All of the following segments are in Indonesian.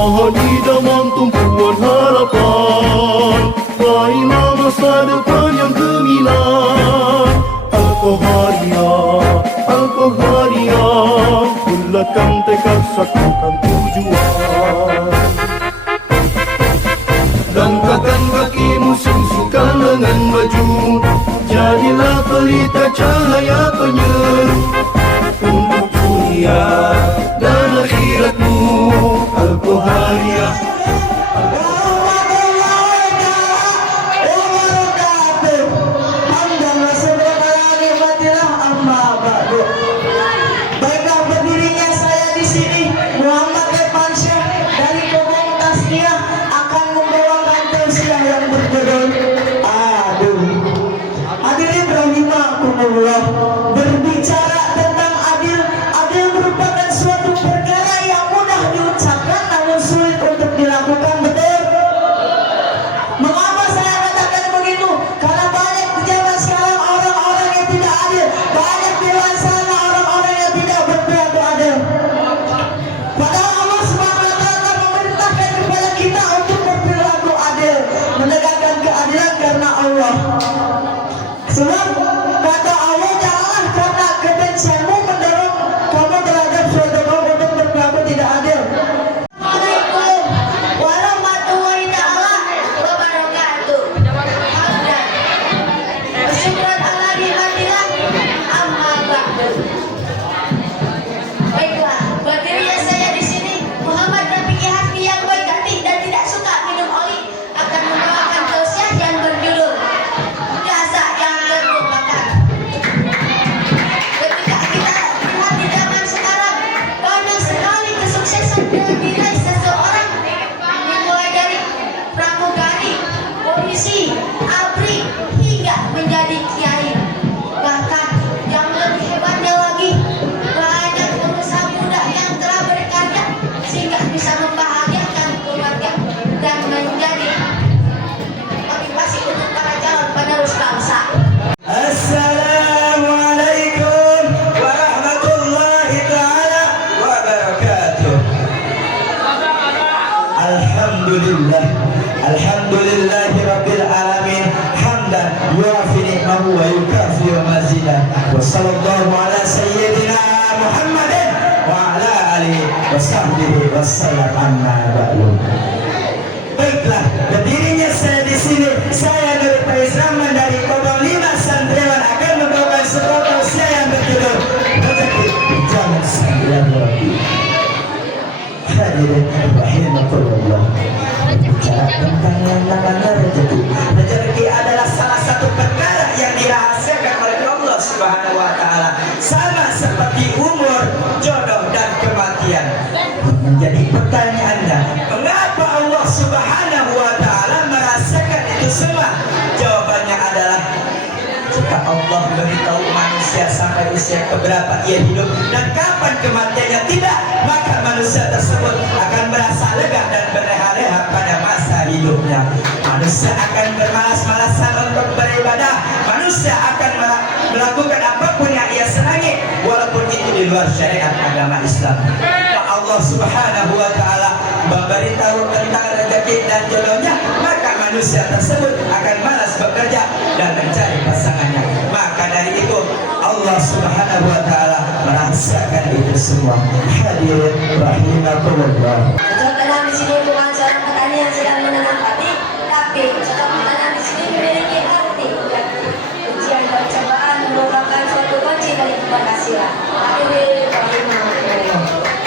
Mohon idaman tumpuan harapan, raihlah masa depan yang gemilang. Al-Qahariyah, bulatkan tekad, satukan tujuan. Langkahkan kakimu, sungsukan lengan maju, jadilah pelita cahaya penyeru untuk dunia dan akhiratmu. Al-Qahariyah. Baiklah, berdirinya saya di sini, Muhammad Irfan Syekh dari komunitas dia akan membawakan tausiah yang berjudul Hadirin rahimakumullah. Berbicara tentang adil, adil merupakan suatu perkara yang mudah diucapkan namun sulit untuk dilakukan, betul? Mengapa saya katakan begitu? Karena banyak di zaman sekarang orang-orang yang tidak adil, banyak di luar sana orang-orang yang tidak berperilaku adil. Padahal Allah Subhanahu wa Ta'ala memerintahkan kepada kita untuk berperilaku adil, menegakkan keadilan karena Allah. Sebab kata Allah, janganlah karena kebencianmu mendorong kamu terhadap suatu kaum untuk berperilaku tidak adil. Assalamualaikum warahmatullahi wabarakatuh. Syukran Allah dimatilah amma ba'du. Baiklah, berdirinya saya di sini, Muhammad Rafiqi Hasbi yang baik hati dan tidak suka minum oli, akan membawakan tausiah yang berjudul Jasa yang Terlupakan. Ketika kita lihat di zaman sekarang, banyak sekali kesuksesan yang diraih seseorang, dimulai dari pramugari, polisi, abri, hingga menjadi kiai. Bahkan yang lebih hebatnya lagi, banyak pengusaha muda yang telah berkarya sehingga bisa membahagiakan keluarga dan menjadi motivasi untuk para calon penerus bangsa. Assalamualaikum warahmatullahi ta'ala wabarakatuh. Alhamdulillah, alhamdulillahi rabbil alamin, hamdan yuafi ni'mahu wa yukafi mazidah. Wa sallallahu ala sayyidina Muhammadin wa ala alihi wa sahbihi wa sallam, amma ba'du. Baiklah, berdirinya saya di sini, saya Nur Faiz Rahman dari Kobong 5 Santriwan akan membawakan sebuah tausiah yang berjudul Rezeki Jalan Sembilan Rabi. Hadirin rahimakumullah. Berbicara tentang yang namanya rezeki. Rezeki adalah salah satu perkara yang dirahasiakan oleh Allah Subhanahu wa Ta'ala, sama seperti umur, jodoh, dan kematian. Menjadi pertanyaannya, mengapa Allah Subhanahu wa Ta'ala merahasiakan itu semua? Jawabannya adalah, jika Allah beritahu manusia sampai usia keberapa ia hidup dan kapan kematiannya tidak, maka manusia tersebut akan merasa lega dan berleha-leha pada masa hidupnya. Manusia akan bermalas-malasan untuk beribadah. Manusia akan melakukan apapun yang ia senangi, walaupun itu di luar syariat agama Islam. Allah Subhanahu wa Ta'ala memberitahu tentang rezeki dan jodohnya, maka manusia tersebut akan malas bekerja dan mencari pasangannya. Maka dari itu Allah Subhanahu wa Ta'ala merahasiakan itu semua. Hadirin rahimakumullah. Cocok tanam di sini bukan seorang petani yang sedang menanam padi, tapi cocok tanam di sini memiliki arti. Ujian dan cobaan merupakan suatu kunci dari keberhasilan. Hadirin rahimakumullah.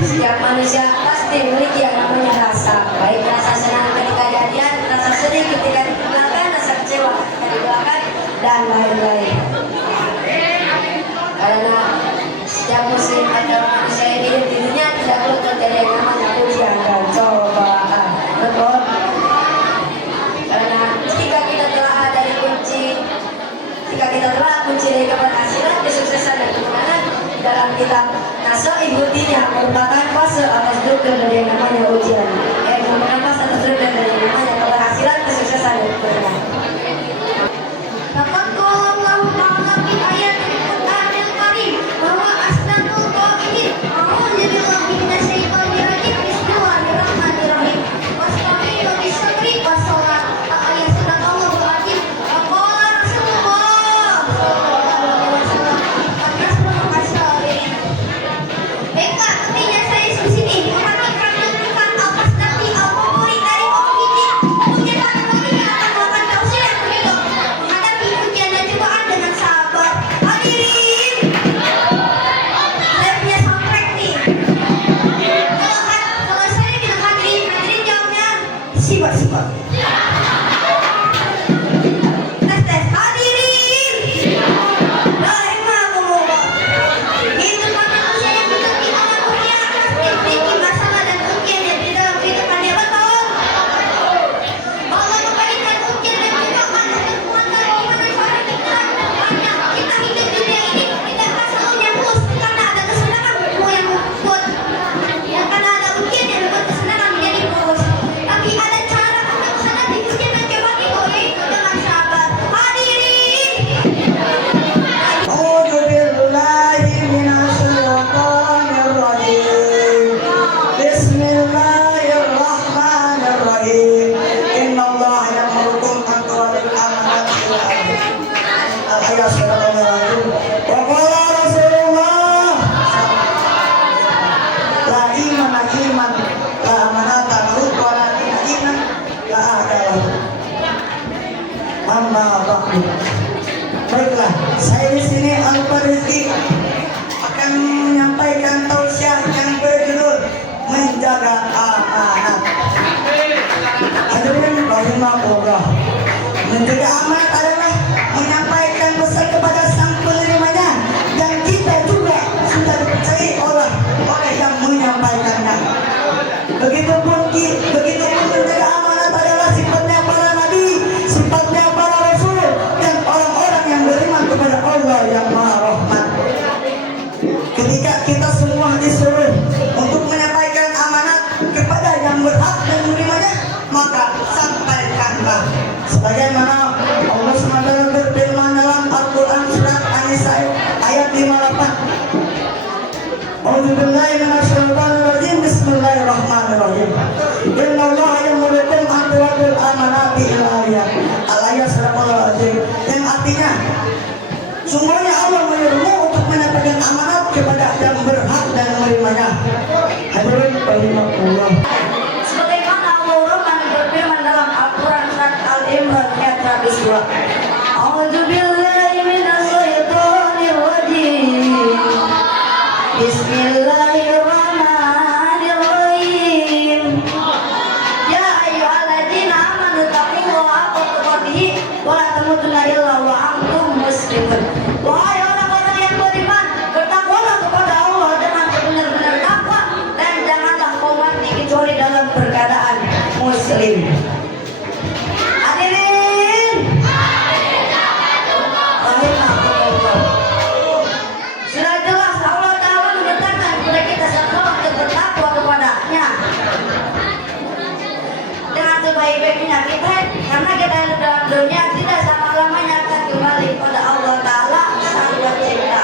Setiap manusia pasti memiliki yang namanya rasa, baik rasa senang ketika jadian, rasa sedih ketika ditinggalkan, rasa kecewa ketika didoakan, dan lain-lain. Karena setiap muslim atau manusia yang hidup di dunia tidak perlu terjadi yang namanya ujian dan cobaan. Betul? Karena ketika kita telah dari kunci dari keberhasilan, kesuksesan dan kemenangan dalam kitab Naso Ibutinya merupakan fase atas struktur dari yang namanya ujian, merupakan fase atas struktur dari yang namanya keberhasilan, kesuksesan dan kemenangan. Dapat Allah Ta'ala di ayat Al-Quranil Karim bahwa asnadul qaidin a'udzubillahi alaihi wasallam. Wa qala Rasulullah la iman la amanata wa la iman la adalah. Amma ba'du. Baiklah, saya di sini Al-Farizki akan menyampaikan tausiah yang berjudul menjaga amanat. Hadirin rahimahullah. Menjaga amanat adalah menyampaikan pesan kepada sang penerimanya dan kita juga sudah dipercayai oleh yang menyampaikannya. Begitupun menjaga amanat adalah sifatnya para nabi, sifatnya para rasul dan orang-orang yang beriman kepada Allah yang Maha Rahman. Ketika kita semua disuruh untuk menyampaikan amanat kepada yang berhak dan menerimanya, maka sampaikanlah. Sebagaimana Allah SWT berfirman dalam Al-Quran surat An-Nisa ayat 58. A'udzubillahi minasyaitonir rajim. Bismillahirrahmanirrahim. Innallaha ya'murukum an tu'addul amanati ila ahliha. Al-ayat sadaqallahul azim. Yang artinya, sungguhnya Allah menyuruhmu untuk menyampaikan amanat kepada yang berhak dan menerimanya. Hadirin rahimahullah. Sebagaimana Allah Rahman berfirman dalam Al-Quran surat Al-Imran ayat 102. A'udzubillahi minasyaitonir rajim. Bismillahirrahmanirrahim. Ya ayyuhalladzina amanu taqullaha haqqa tuqatih wa la tamutunna illa wa antum muslimun. Wahai orang-orang yang beriman, bertakwalah kepada Allah dengan benar-benar takwa dan janganlah kau mati kecuali dalam keadaan muslim. Hadirin rahimahullah. Sudah jelas Allah Ta'ala menyatakan kepada kita semua untuk bertakwa kepada-Nya dengan sebaik-baiknya kita, karena kita dalam dunia tidak selama-lamanya akan kembali kepada Allah Ta'ala Sang Pencipta.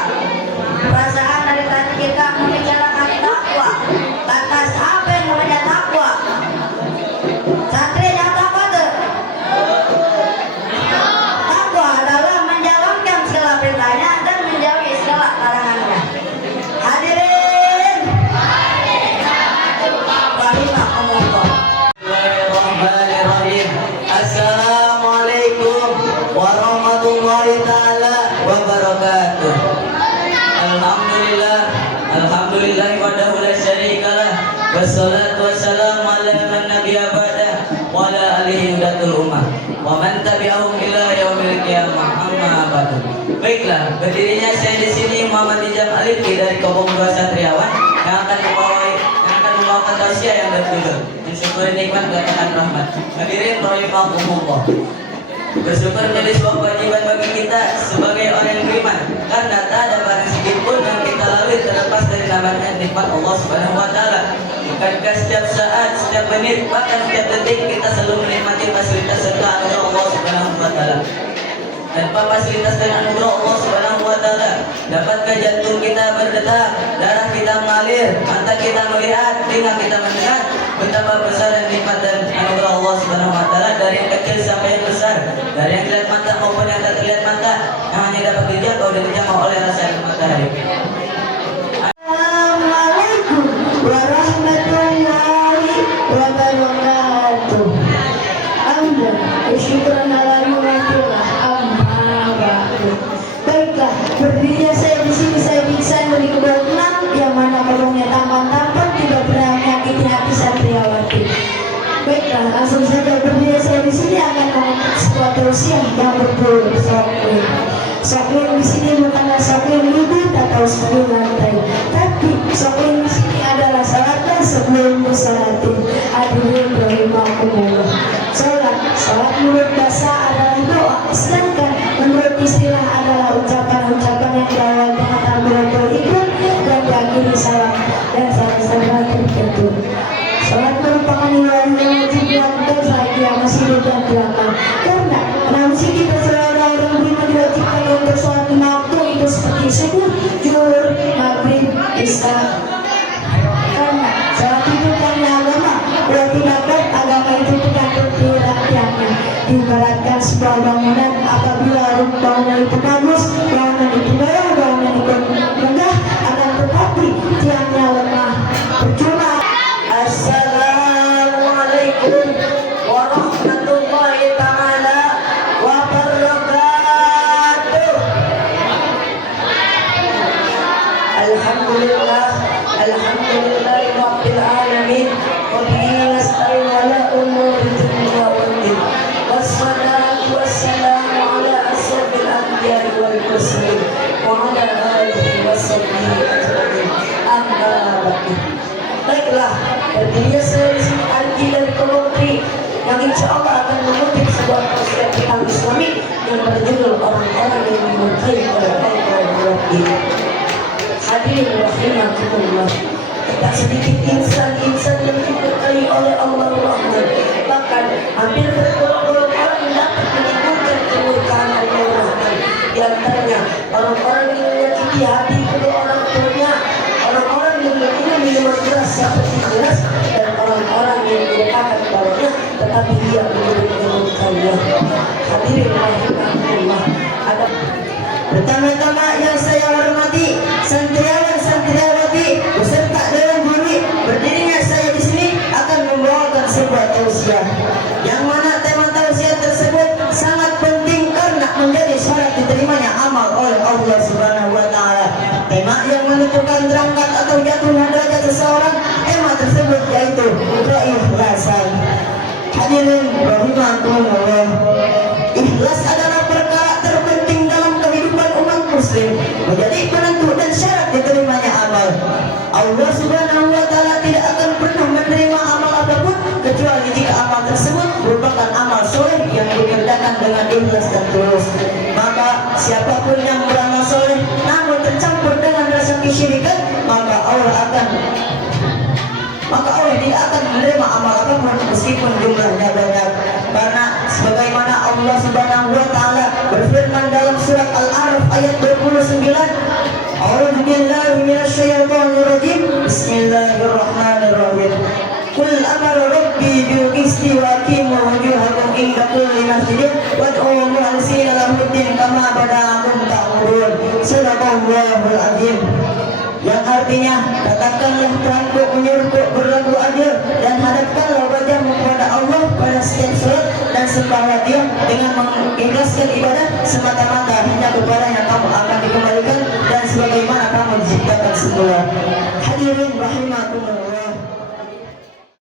Perasaan dari tadi kita membicarakan takwa. Lantas apa yang namanya takwa? Santri yang takwa tuh. Takwa adalah menjalankan segala perintahnya dan menjauhi segala larangannya. Hadirin rahimahumullah. Bismillahirrahmanirrahim. Assalamualaikum warahmatullahi ta'ala wabarakatuh. Alhamdulillah wahdahu la syarikalah, wassalatu wassalamu ala man nabiyya ba'da wa ala alihi hudatul ummah wa man tabi'ahum ila yaumil qiyamah, amma ba'du. Baiklah, berdirinya saya di sini Muhammad Ijam Alifki dari Kampung Dua Satriawan yang akan membawakan tausiah yang berjudul mensyukuri nikmat dan rahmat. Hadirin rahimahumullah. Bersyukur menjadi sebuah kewajiban bagi kita sebagai orang yang beriman, karena tak ada barang sedikit pun yang kita lalui terlepas dari namanya nikmat Allah Subhanahu wa Ta'ala. Bukankah setiap saat, setiap menit, bahkan setiap detik kita selalu menikmati fasilitas serta anugerah Allah Subhanahu wa Ta'ala. Tanpa fasilitas dan anugerah Allah Subhanahu wa Ta'ala, dapatkah jantung kita berdetak, darah kita mengalir, mata kita melihat, telinga kita mendengar? Betapa besar dan nikmat dan anugerah Allah Subhanahu wa Ta'ala, dari yang kecil sampai yang besar, dari yang terlihat mata maupun yang tak terlihat mata, yang hanya dapat dijangkau dan dijangkau oleh rasa matahari. Assalamualaikum warahmatullahi wabarakatuh. Alhamdulillah, syukuran ala ni'matillah, amma ba'du. Baiklah, berdirinya saya di sini, saya pingsan dari kedua tulang yang mana kolongnya tampan-tampan tidak pernah menyakiti hati Satriawati. Baiklah, langsung saja berdiri saya di sini akan mengangkat sebuah tausiah yang berjudul Soklin. Soklin di sini bukanlah soklin bibir atau soklin lantai, tapi soklin di sini adalah salatnya sebelum musalatin. Hadirin rahimahumullah. Salat menurut bahasa adalah doa, sedangkan menurut istilah adalah ucapan-ucapan yang berawal dengan takbiratul ihram dan diakhiri salam dan salam tertentu. Salat merupakan ibadah yang wajib dilakukan saat yang masih hidup dan belakang. Karena manusia kita selalu orang beriman diwajibkan untuk sholat lima waktu itu seperti subuh, zuhur, maghrib, isya. Karena salat itu karena agama, berarti dapat agama itu tergantung di rakyatnya. Diibaratkan sebuah bangunan, apabila bangunan itu bagus, yang berjudul orang-orang yang dimurkai oleh Allah. Hadirin rahimakumullah. Tak sedikit insan-insan yang dimurkai oleh Allah Rahman. Bahkan hampir berpuluh-puluh orang dapat menimbulkan kemurkaan Allah Rahman. Di antaranya orang-orang yang menyakiti hati kedua orang tuanya, orang-orang yang minum minuman keras seperti miras, dan orang-orang yang mendekatkan kepadanya tetapi dia memurkainya. Hadirin rahimakumullah. Ada pertama-tama yang saya hormati santriawan-santriawati beserta dewan juri, berdirinya saya di sini akan membawakan sebuah tausiah yang mana tema tausiah tersebut sangat penting karena menjadi syarat diterimanya amal oleh Allah Subhanahu wa taala. Tema yang menentukan derajat atau jatuhnya derajat seseorang, tema tersebut yaitu keikhlasan. Hadirin rahimakumullah. Ikhlas adalah perkara terpenting dalam kehidupan umat muslim, menjadi penentu dan syarat diterimanya amal. Allah Subhanahu wa taala tidak akan pernah menerima amal apapun kecuali jika amal tersebut merupakan amal soleh yang dikerjakan dengan ikhlas dan tulus. Maka siapapun yang beramal soleh namun tercampur dengan rasa kesyirikan, maka Allah tidak akan menerima amal apapun meskipun jumlahnya banyak. Karena sebagaimana Allah Subhanahu wa taala berfirman dalam surat Al-A'raf ayat 29, A'udzu billahi minasyaitonir rajim. Bismillahirrahmanirrahim. Qul amara rabbi bil qisti wa aqimu wujuhakum inda kulli masjidin wad'u mukhlisina lahu-d-din kama bada'akum ta'udun. Sadaqallahul azim. Yang artinya, katakanlah Tuhanku menyuruhku berlaku adil dan hadapkanlah wajahmu kepada Allah pada setiap salat dan sembahlah Dia dengan mengikhlaskan ibadah semata-mata hanya kepadanya kamu akan dikembalikan